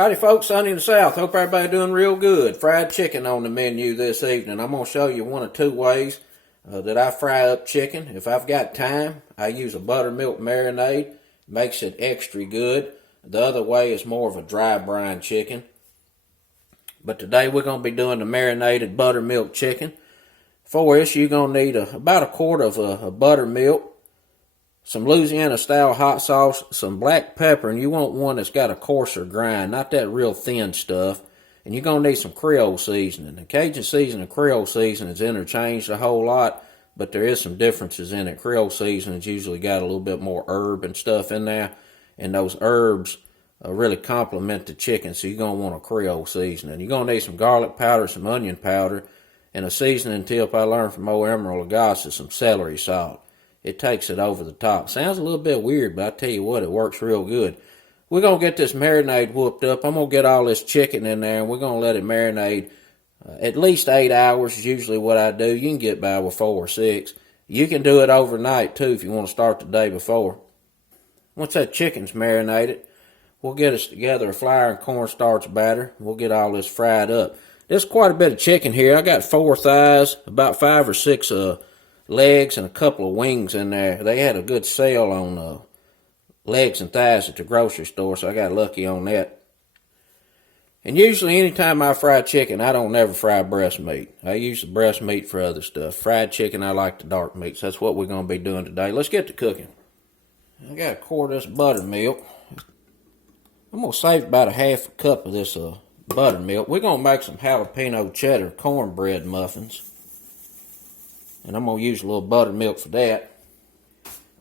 Howdy folks, Sunny in the South. Hope everybody doing real good. Fried chicken on the menu this evening. I'm going to show you one of two ways that I fry up chicken. If I've got time, I use a buttermilk marinade. Makes it extra good. The other way is more of a dry brine chicken. But today we're going to be doing the marinated buttermilk chicken. For this, you're going to need about a quart of buttermilk, some Louisiana style hot sauce, some black pepper, and you want one that's got a coarser grind, not that real thin stuff. And you're going to need some Creole seasoning. The Cajun seasoning and Creole seasoning is interchanged a whole lot, but there is some differences in it. Creole seasoning's usually got a little bit more herb and stuff in there, and those herbs really complement the chicken, so you're going to want a Creole seasoning. You're going to need some garlic powder, some onion powder, and a seasoning tip I learned from old Emerald Lagasse is some celery salt. It takes it over the top. Sounds a little bit weird, but I tell you what, it works real good. We're going to get this marinade whooped up. I'm going to get all this chicken in there, and we're going to let it marinate at least 8 hours is usually what I do. You can get by with 4 or 6. You can do it overnight, too, if you want to start the day before. Once that chicken's marinated, we'll get us together a flour and cornstarch batter. We'll get all this fried up. There's quite a bit of chicken here. I got 4 thighs, about 5 or 6 legs, and a couple of wings in there. They had a good sale on legs and thighs at the grocery store, so I got lucky on that. And usually anytime I fry chicken, I don't never fry breast meat. I use the breast meat for other stuff. Fried chicken, I like the dark meats. That's what we're going to be doing today. Let's get to cooking. I got a quart of this buttermilk. I'm going to save about a half a cup of this buttermilk. We're going to make some jalapeno cheddar cornbread muffins. And I'm going to use a little buttermilk for that.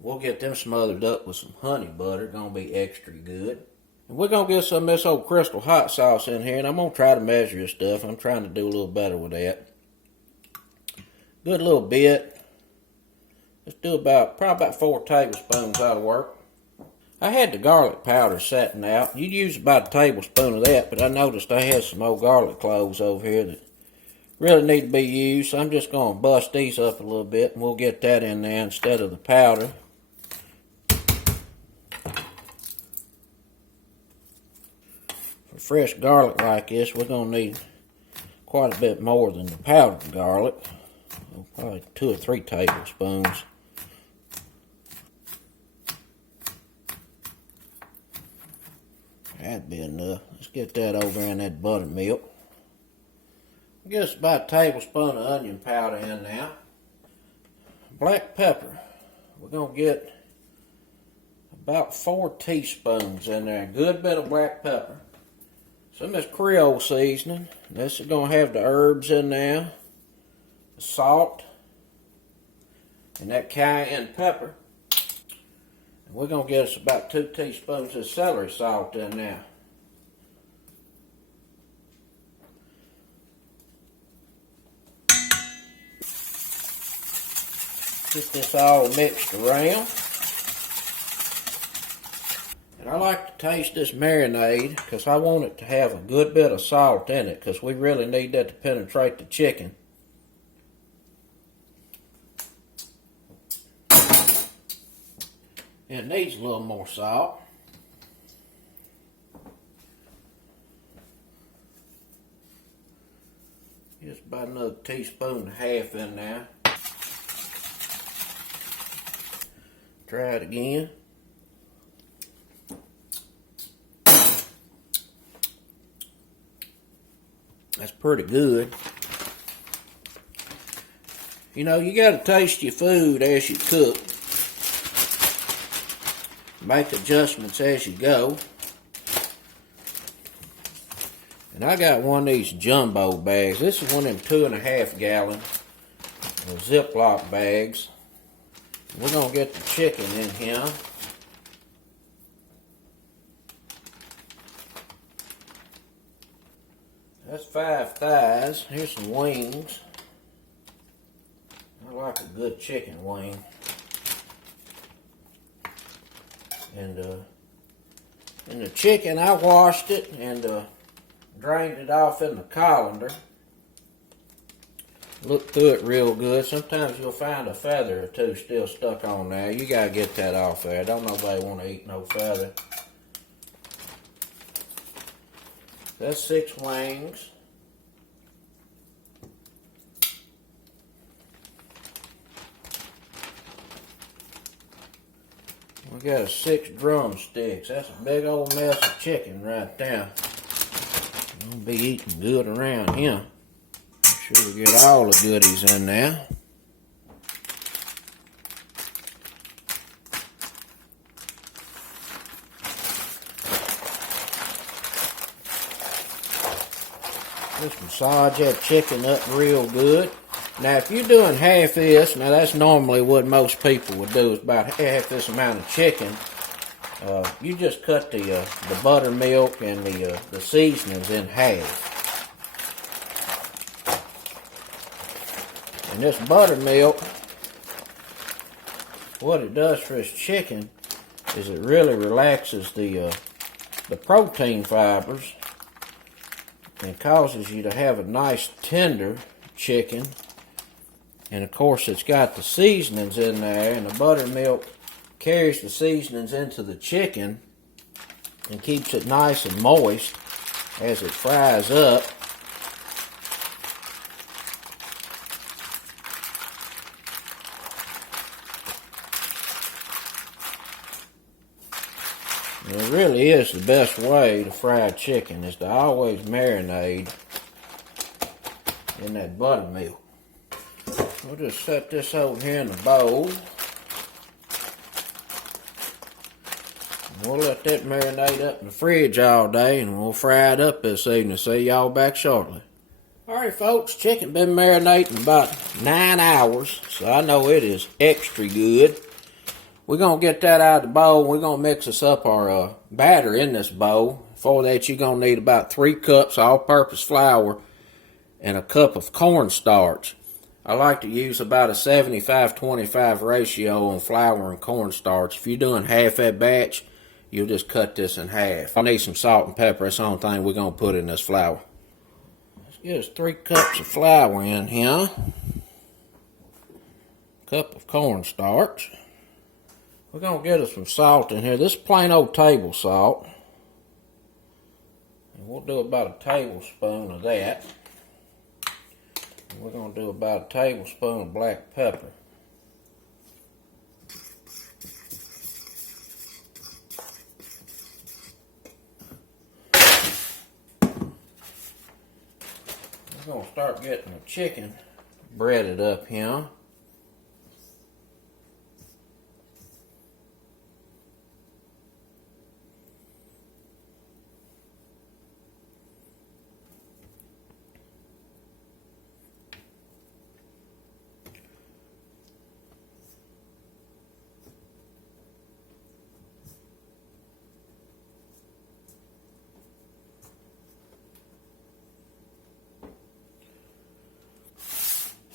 We'll get them smothered up with some honey butter. Going to be extra good. And we're going to get some of this old crystal hot sauce in here. And I'm going to try to measure this stuff. I'm trying to do a little better with that. Good little bit. Let's do probably about 4 tablespoons out of work. I had the garlic powder setting out. You'd use about a tablespoon of that. But I noticed I had some old garlic cloves over here that really need to be used, so I'm just going to bust these up a little bit, and we'll get that in there instead of the powder. For fresh garlic like this, we're going to need quite a bit more than the powdered garlic, probably 2 or 3 tablespoons. That'd be enough. Let's get that over in that buttermilk. Get us about a tablespoon of onion powder in now. Black pepper. We're going to get about 4 teaspoons in there. A good bit of black pepper. Some of this Creole seasoning. This is going to have the herbs in there. The salt. And that cayenne pepper. And we're going to get us about 2 teaspoons of celery salt in there. Get this all mixed around. And I like to taste this marinade because I want it to have a good bit of salt in it because we really need that to penetrate the chicken. It needs a little more salt. Just about another teaspoon and a half in there. Try it again. That's pretty good. You know, you got to taste your food as you cook. Make adjustments as you go. And I got one of these jumbo bags. This is one of them 2.5 gallon Ziploc bags. We're going to get the chicken in here. That's 5 thighs. Here's some wings. I like a good chicken wing. And the chicken, I washed it and drained it off in the colander. Look through it real good. Sometimes you'll find a feather or 2 still stuck on there. You gotta get that off there. Don't nobody want to eat no feather. That's 6 wings. We got 6 drumsticks. That's a big old mess of chicken right there. We'll be eating good around here. Make sure we get all the goodies in there. Just massage that chicken up real good. Now, if you're doing half this, now that's normally what most people would do, is about half this amount of chicken. You just cut the buttermilk and the seasonings in half. And this buttermilk, what it does for this chicken is it really relaxes the protein fibers and causes you to have a nice tender chicken. And of course it's got the seasonings in there, and the buttermilk carries the seasonings into the chicken and keeps it nice and moist as it fries up. And it really is the best way to fry chicken, is to always marinate in that buttermilk. We'll just set this over here in the bowl. We'll let that marinate up in the fridge all day, and we'll fry it up this evening. See y'all back shortly. Alright folks, chicken been marinating about 9 hours, so I know it is extra good. We're going to get that out of the bowl. We're going to mix us up our batter in this bowl. For that, you're going to need about 3 cups all-purpose flour and a cup of cornstarch. I like to use about a 75-25 ratio on flour and cornstarch. If you're doing half that batch, you'll just cut this in half. I need some salt and pepper. That's the only thing we're going to put in this flour. Let's get us 3 cups of flour in here. Cup of cornstarch. We're going to get us some salt in here. This is plain old table salt. And we'll do about a tablespoon of that. And we're going to do about a tablespoon of black pepper. We're going to start getting the chicken breaded up here.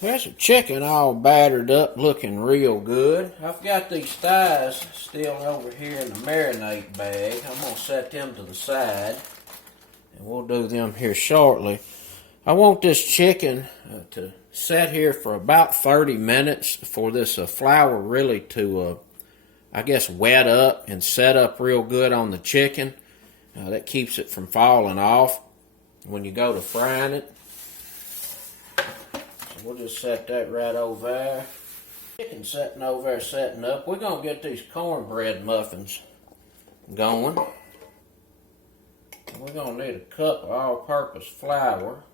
There's a chicken all battered up, looking real good. I've got these thighs still over here in the marinade bag. I'm going to set them to the side, and we'll do them here shortly. I want this chicken to set here for about 30 minutes for this flour really to, I guess, wet up and set up real good on the chicken. That keeps it from falling off when you go to frying it. We'll just set that right over there. Chicken setting over there, setting up. We're going to get these cornbread muffins going. We're going to need a cup of all-purpose flour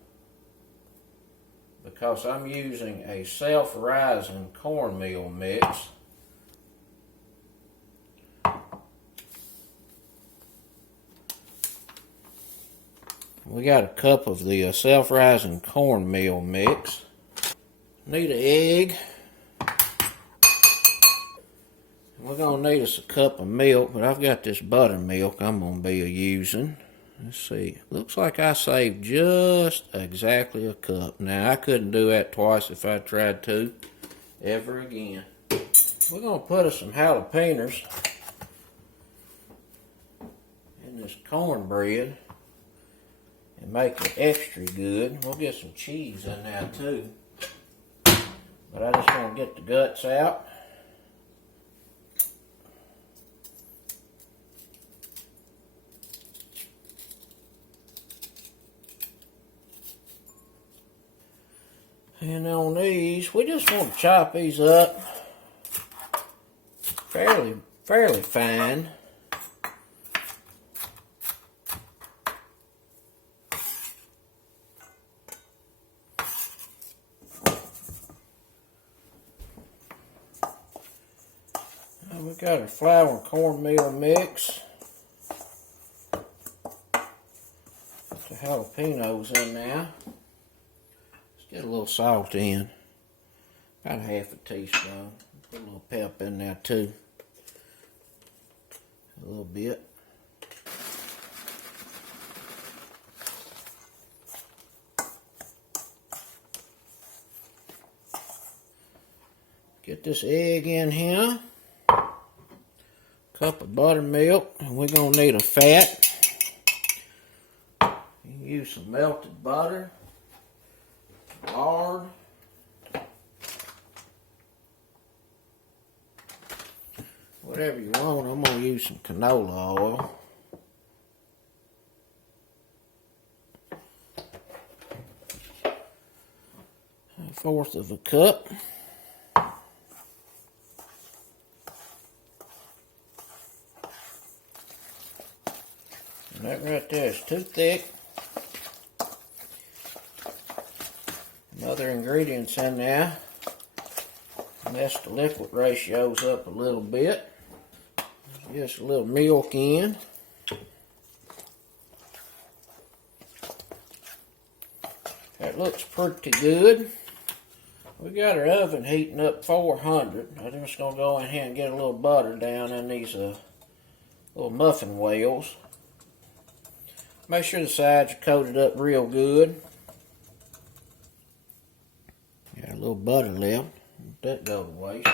because I'm using a self-rising cornmeal mix. We got a cup of the self-rising cornmeal mix. Need an egg. We're going to need us a cup of milk, but I've got this buttermilk I'm going to be using. Let's see. Looks like I saved just exactly a cup. Now, I couldn't do that twice if I tried to ever again. We're going to put us some jalapenos in this cornbread and make it extra good. We'll get some cheese in there too. But I just want to get the guts out. And on these, we just want to chop these up fairly fine. And we got our flour and cornmeal mix. Put the jalapenos in now. Get a little salt in, about half a teaspoon. Put a little pep in there too, a little bit. Get this egg in here, cup of buttermilk, and we're gonna need a fat. You can use some melted butter, lard, whatever you want. I'm going to use some canola oil. A fourth of a cup. And that right there is too thick. Other ingredients in there. Mess the liquid ratios up a little bit. Just a little milk in. That looks pretty good. We got our oven heating up 400. I'm just going to go in here and get a little butter down in these little muffin wheels. Make sure the sides are coated up real good. Got a little butter left. Let that go to waste.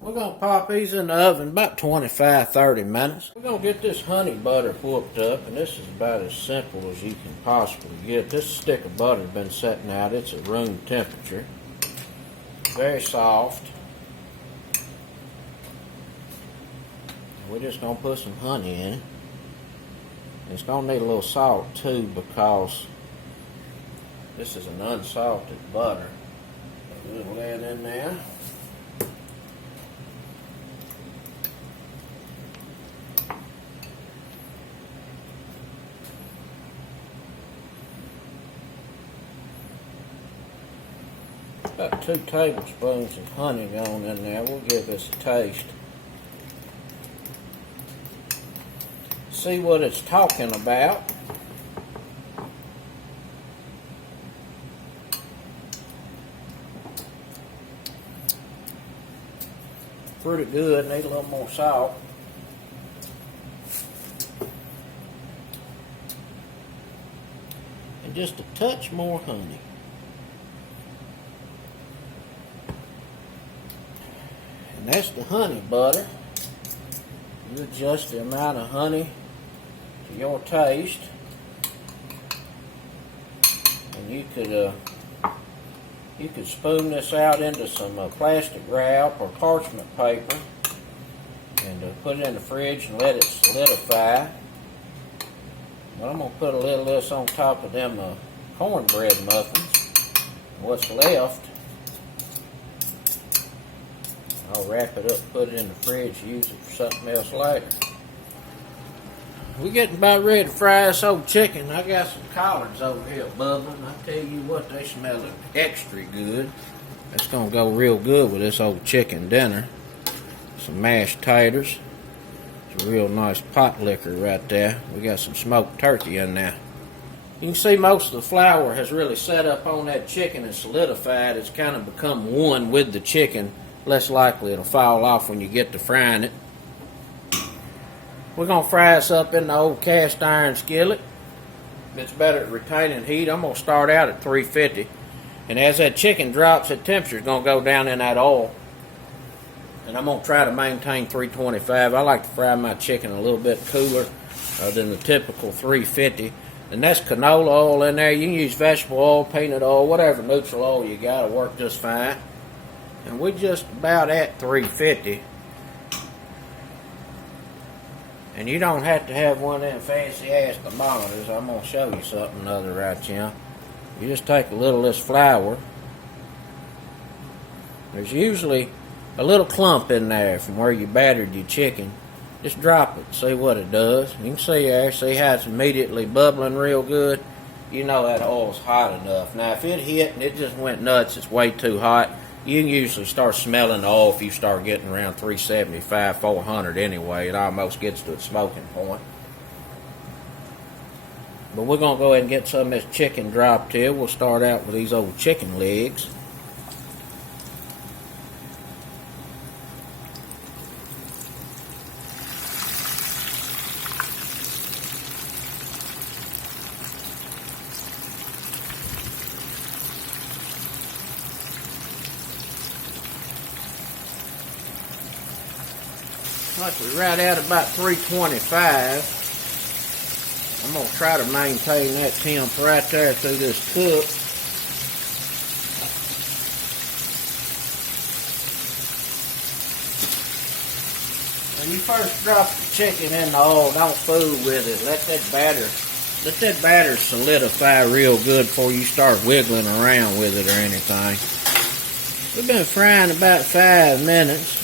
We're going to pop these in the oven about 25-30 minutes. We're going to get this honey butter whooped up, and this is about as simple as you can possibly get. This stick of butter has been setting out. It's at room temperature. Very soft. We're just going to put some honey in it. It's going to need a little salt too, because this is an unsalted butter. We'll lay it in there. About 2 tablespoons of honey going in there. We'll give this a taste. See what it's talking about. Pretty good. Need a little more salt. And just a touch more honey. And that's the honey butter. You adjust the amount of honey to your taste. And you could spoon this out into some plastic wrap or parchment paper and put it in the fridge and let it solidify. But I'm going to put a little of this on top of them cornbread muffins. What's left, I'll wrap it up, put it in the fridge, use it for something else later. We're getting about ready to fry this old chicken. I got some collards over here bubbling. I tell you what, they smell extra good. That's going to go real good with this old chicken dinner. Some mashed taters. It's a real nice pot liquor right there. We got some smoked turkey in there. You can see most of the flour has really set up on that chicken and solidified. It's kind of become one with the chicken. Less likely it'll fall off when you get to frying it. We're going to fry this up in the old cast iron skillet. It's better at retaining heat. I'm going to start out at 350. And as that chicken drops, the temperature is going to go down in that oil. And I'm going to try to maintain 325. I like to fry my chicken a little bit cooler than the typical 350. And that's canola oil in there. You can use vegetable oil, peanut oil, whatever neutral oil you got. It'll work just fine. And we're just about at 350. And you don't have to have one of them fancy ass thermometers. I'm going to show you something other right here. You just take a little of this flour. There's usually a little clump in there from where you battered your chicken. Just drop it, see what it does. You can see there, see how it's immediately bubbling real good. You know that oil's hot enough. Now if it hit and it just went nuts, it's way too hot. You can usually start smelling the oil if you start getting around 375, 400 anyway. It almost gets to its smoking point. But we're going to go ahead and get some of this chicken dropped here. We'll start out with these old chicken legs. Like we're right at about 325. I'm going to try to maintain that temp right there through this cook. When you first drop the chicken in the oil, don't fool with it. Let that batter solidify real good before you start wiggling around with it or anything. We've been frying about 5 minutes.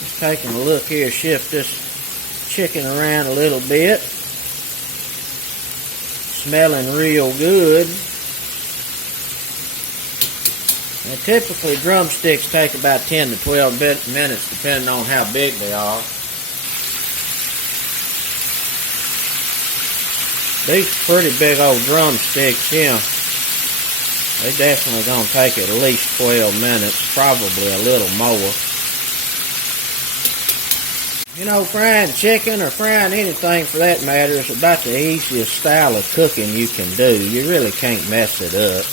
Just taking a look here, shift this chicken around a little bit. Smelling real good. Now, typically drumsticks take about 10 to 12 minutes depending on how big they are. These pretty big old drumsticks here, they definitely gonna take at least 12 minutes, probably a little more. You know, frying chicken or frying anything for that matter is about the easiest style of cooking you can do. You really can't mess it up.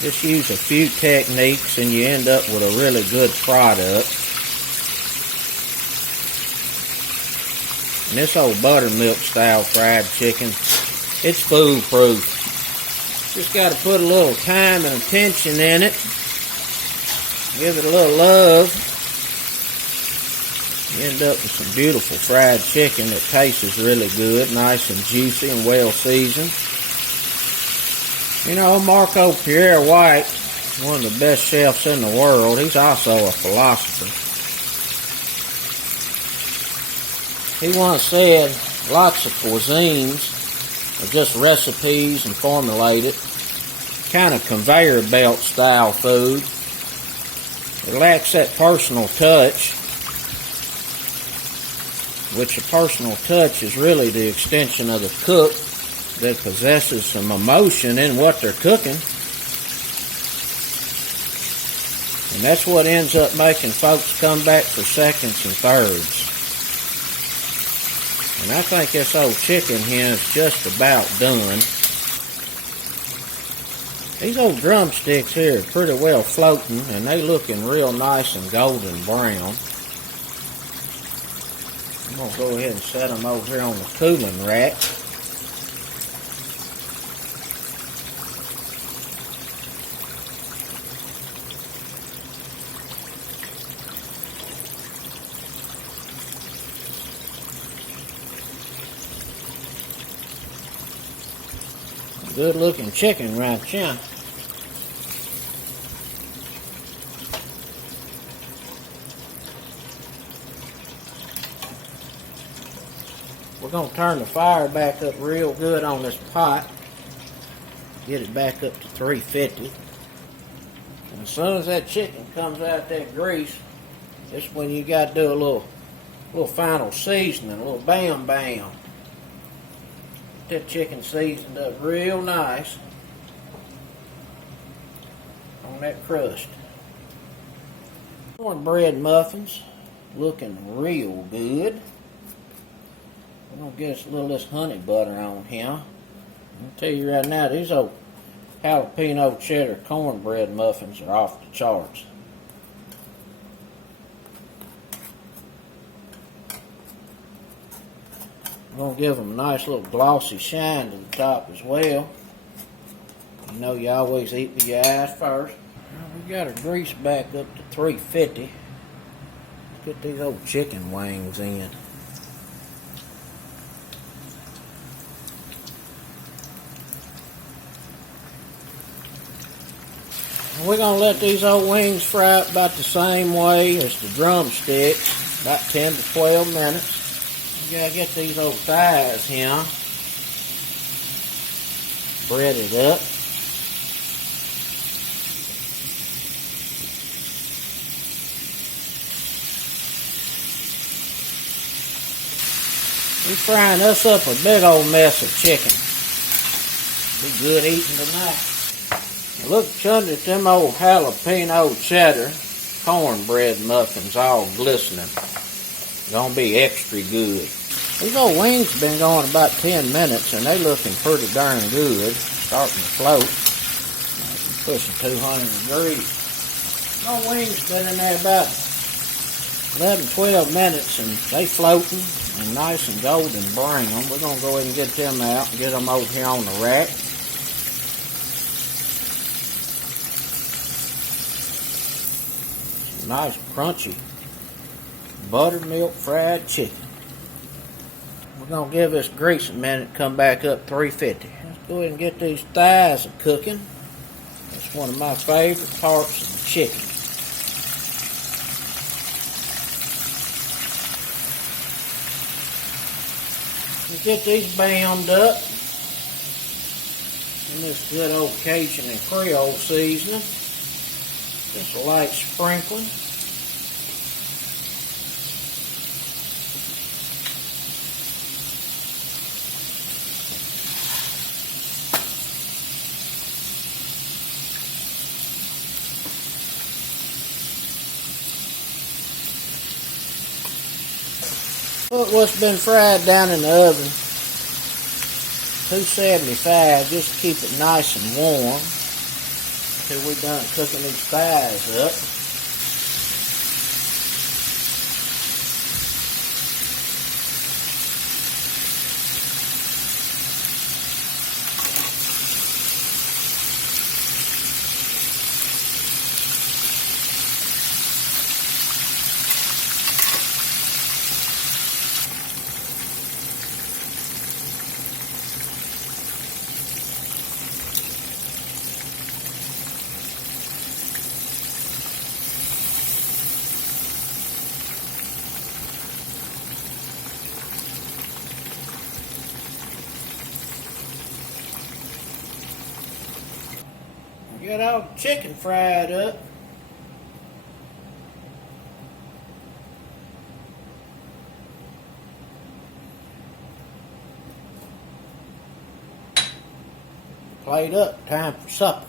Just use a few techniques and you end up with a really good product. And this old buttermilk style fried chicken, it's foolproof. Just got to put a little time and attention in it. Give it a little love. You end up with some beautiful fried chicken that tastes really good, nice and juicy and well seasoned. You know, Marco Pierre White, one of the best chefs in the world, he's also a philosopher. He once said lots of cuisines are just recipes and formulated, kind of conveyor belt style food. It lacks that personal touch, which a personal touch is really the extension of the cook that possesses some emotion in what they're cooking. And that's what ends up making folks come back for seconds and thirds. And I think this old chicken here is just about done. These old drumsticks here are pretty well floating and they looking real nice and golden brown. I'm going to go ahead and set them over here on the cooling rack. Good looking chicken right here. We're going to turn the fire back up real good on this pot. Get it back up to 350. And as soon as that chicken comes out that grease, this is when you got to do a little final seasoning, a little bam bam. Get that chicken seasoned up real nice on that crust. Cornbread muffins looking real good. We're going to get us a little of this honey butter on here. I'll tell you right now, these old jalapeno cheddar cornbread muffins are off the charts. I'm going to give them a nice little glossy shine to the top as well. You know you always eat with your eyes first. We got our grease back up to 350. Get these old chicken wings in. We're going to let these old wings fry up about the same way as the drumsticks, about 10 to 12 minutes. You got to get these old thighs here breaded up. We're frying us up a big old mess of chicken. Be good eating tonight. Now look, chun at them old jalapeno cheddar cornbread muffins all glistening. Gonna be extra good. These old wings have been going about 10 minutes and they looking pretty darn good. Starting to float. Pushing 200 degrees. These old wings been in there about 11, 12 minutes and they floating and nice and golden brown. We're going to go ahead and get them out and get them over here on the rack. Some nice crunchy buttermilk fried chicken. We're going to give this grease a minute, come back up 350. Let's go ahead and get these thighs cooking. That's one of my favorite parts of the chicken. Get these bound up in this good old Cajun and Creole seasoning. Just a light sprinkling. Look what's been fried down in the oven. 275, just keep it nice and warm until we're done cooking these thighs up. Get all the chicken fried up. Plate up, time for supper.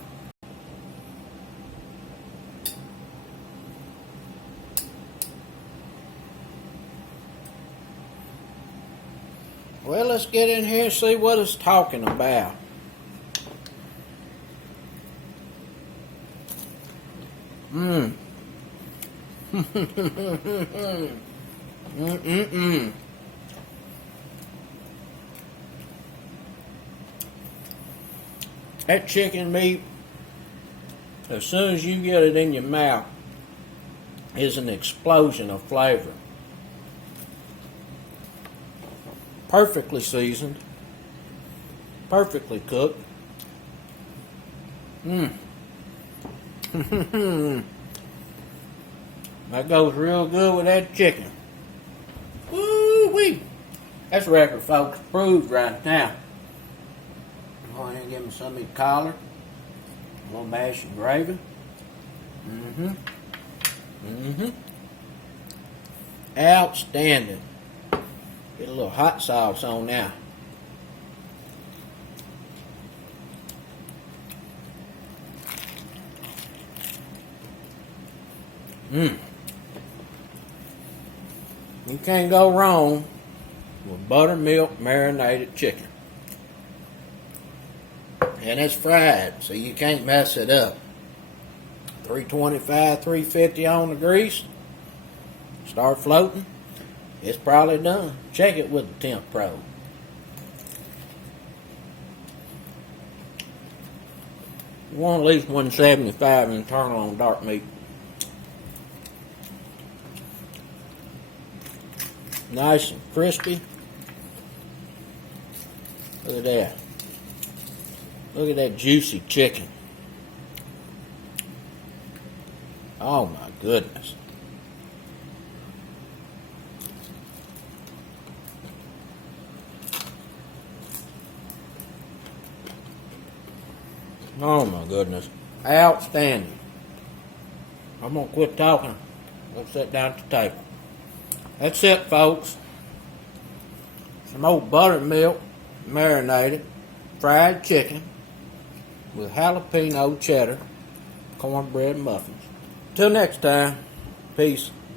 Well, let's get in here and see what it's talking about. That chicken meat, as soon as you get it in your mouth, is an explosion of flavor. Perfectly seasoned, perfectly cooked. That goes real good with that chicken. Woo-wee! That's record, folks. Approved right now. Go ahead and give me some of the collar. A little mash and gravy. Outstanding. Get a little hot sauce on now. You can't go wrong with buttermilk marinated chicken. and it's fried, so you can't mess it up. 325, 350 on the grease. Start floating. It's probably done. Check it with the temp probe. You want at least 175 internal on dark meat. Nice and crispy. Look at that. Look at that juicy chicken. Oh my goodness. Oh my goodness. Outstanding. I'm going to quit talking. Let's sit down at the table. That's it, folks. Some old buttermilk marinated fried chicken with jalapeno cheddar cornbread muffins. Till next time, peace.